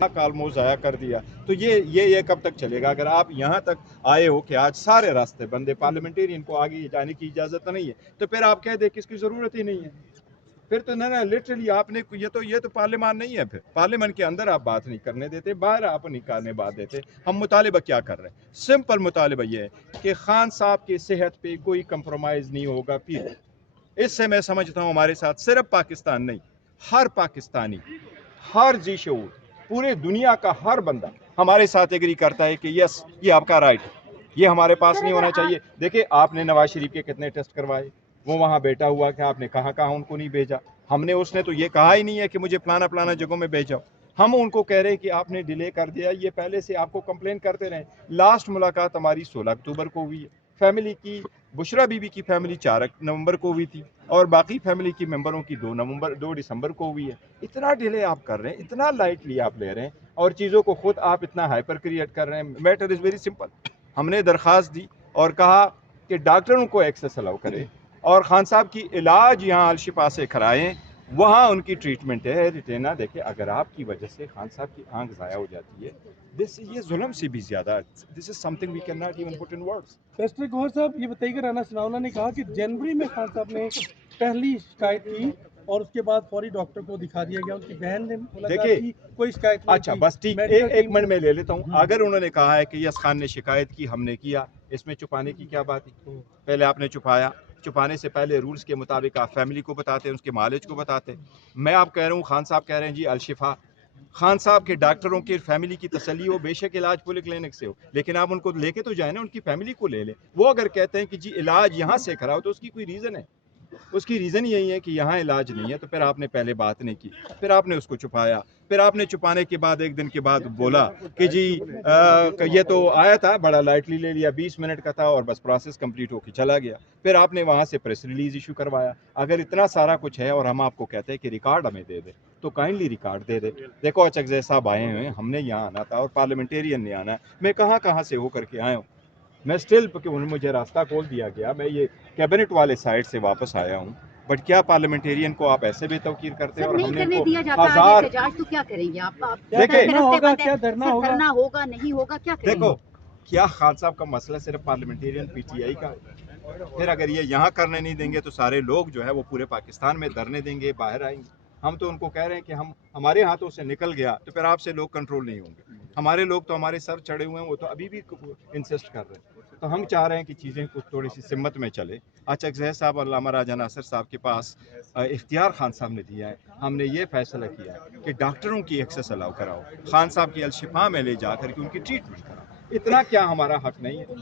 کالمو ضائع کر دیا تو یہ کب تک چلے گا؟ اگر آپ یہاں تک آئے ہو کہ آج سارے راستے بندے، پارلیمنٹیرین کو آگے جانے کی اجازت نہیں ہے، تو پھر آپ کہہ دیں کہ اس کی ضرورت ہی نہیں ہے. پھر تو نہ لٹرلی آپ نے یہ تو پارلیمان نہیں ہے. پھر پارلیمان کے اندر آپ بات نہیں کرنے دیتے، باہر آپ نہیں کرنے بات دیتے. ہم مطالبہ کیا کر رہے ہیں؟ سمپل مطالبہ یہ ہے کہ خان صاحب کی صحت پہ کوئی کمپرومائز نہیں ہوگا. پھر اس سے میں سمجھتا ہوں ہمارے ساتھ صرف پاکستان نہیں، ہر پاکستانی، ہر ذی شعور، پورے دنیا کا ہر بندہ ہمارے ساتھ ایگری کرتا ہے کہ یس، یہ آپ کا رائٹ ہے، یہ ہمارے پاس نہیں ہونا چاہیے. دیکھیں آپ نے نواز شریف کے کتنے ٹیسٹ کروائے، وہ وہاں بیٹھا ہوا کہ آپ نے کہاں ان کو نہیں بھیجا. اس نے تو یہ کہا ہی نہیں ہے کہ مجھے پلانا جگہوں میں بھیجا. ہم ان کو کہہ رہے ہیں کہ آپ نے ڈیلے کر دیا، یہ پہلے سے آپ کو کمپلین کرتے رہے. لاسٹ ملاقات ہماری 16 اکتوبر کو ہوئی ہے. فیملی کی، بشرا بی بی کی فیملی 4 نومبر کو ہوئی تھی، اور باقی فیملی کی ممبروں کی 2 دسمبر کو ہوئی ہے. اتنا ڈیلے آپ کر رہے ہیں، اتنا لائٹلی آپ لے رہے ہیں، اور چیزوں کو خود آپ اتنا ہائپر کریٹ کر رہے ہیں. Matter is very simple. ہم نے درخواست دی اور کہا کہ ڈاکٹروں کو ایکسس الاؤ کرے، اور خان صاحب کی علاج یہاں الشفا سے کرائیں، وہاں ان کی ٹریٹمنٹ ہے. ریٹینا دیکھیں، اگر آپ کی وجہ سے خان صاحب کی آنکھ ضائع ہو جاتی ہے، یہ ظلم سے بھی زیادہ. This is something we can not even put in words. فیصلے گوھر صاحب یہ بتائیے کہ رانا ثناء اللہ نے کہا کہ جنوری میں خان صاحب نے پہلی شکایت کی اور اس کے بعد فوری ڈاکٹر کو دکھا دیا گیا. ان کی بہن نے ملاقات کی، کوئی شکایت نہیں. اچھا بس ٹھیک، ایک منٹ میں لے لیتا ہوں. اگر انہوں نے کہا ہے کہ یس خان نے شکایت کی، ہم نے کیا، اس میں چھپانے کی کیا بات ہے؟ پہلے آپ نے چھپایا. چھپانے سے پہلے رولز کے مطابق آپ فیملی کو بتاتے ہیں، اس کے معالج کو بتاتے. میں آپ کہہ رہا ہوں، خان صاحب کہہ رہے ہیں جی الشفا، خان صاحب کے ڈاکٹروں کی فیملی کی تسلی ہو، بے شک علاج پولی کلینک سے ہو، لیکن آپ ان کو لے کے تو جائیں نا، ان کی فیملی کو لے لیں. وہ اگر کہتے ہیں کہ جی علاج یہاں سے کراؤ، تو اس کی کوئی ریزن ہے. اس کی ریزن یہی ہے کہ یہاں علاج نہیں ہے. تو پھر آپ نے پہلے بات نہیں کی، پھر آپ نے اس کو چھپایا. پھر آپ نے چھپانے کے بعد ایک دن کے بعد بولا کہ جی یہ تو آیا تھا، بڑا لائٹلی لے لیا، 20 منٹ کا تھا اور بس پروسیس کمپلیٹ ہو کے چلا گیا. پھر آپ نے وہاں سے پریس ریلیز ایشو کروایا. اگر اتنا سارا کچھ ہے اور ہم آپ کو کہتے ہیں کہ ریکارڈ ہمیں دے دے، تو کائنڈلی ریکارڈ دے دے. دیکھو اچکزئی صاحب آئے ہوئے ہیں، ہم نے یہاں آنا تھا اور پارلیمنٹیرین نے آنا ہے. میں کہاں سے ہو کر کے آیا ہوں. میں اسٹل مجھے راستہ کھول دیا گیا، میں یہ کیبنٹ والے سائڈ سے واپس آیا ہوں. بٹ کیا پارلیمنٹیرین کو آپ ایسے بھی توقیر کرتے ہیں؟ اور ہم نے تو کیا کریں گے آپ؟ دھرنا ہوگا نہیں ہوگا کیا کریں گے؟ دیکھو، کیا خان صاحب کا مسئلہ صرف پارلیمنٹیرین پی ٹی آئی کا؟ پھر اگر یہ یہاں کرنے نہیں دیں گے تو سارے لوگ جو ہے وہ پورے پاکستان میں دھرنے دیں گے، باہر آئیں گے. ہم تو ان کو کہہ رہے ہیں کہ ہمارے ہاتھوں سے نکل گیا تو پھر آپ سے لوگ کنٹرول نہیں ہوں گے. ہمارے لوگ تو ہمارے سر چڑھے ہوئے ہیں، وہ تو ابھی بھی انسسٹ کر رہے ہیں. تو ہم چاہ رہے ہیں کہ چیزیں کچھ تھوڑی سی سمت میں چلے. اچکزئی صاحب، علامہ راجہ ناصر صاحب کے پاس اختیار خان صاحب نے دیا ہے. ہم نے یہ فیصلہ کیا ہے کہ ڈاکٹروں کی ایکسس الاؤ کراؤ، خان صاحب کی الشفا میں لے جا کر کے ان کی ٹریٹمنٹ کراؤ. اتنا کیا ہمارا حق نہیں ہے؟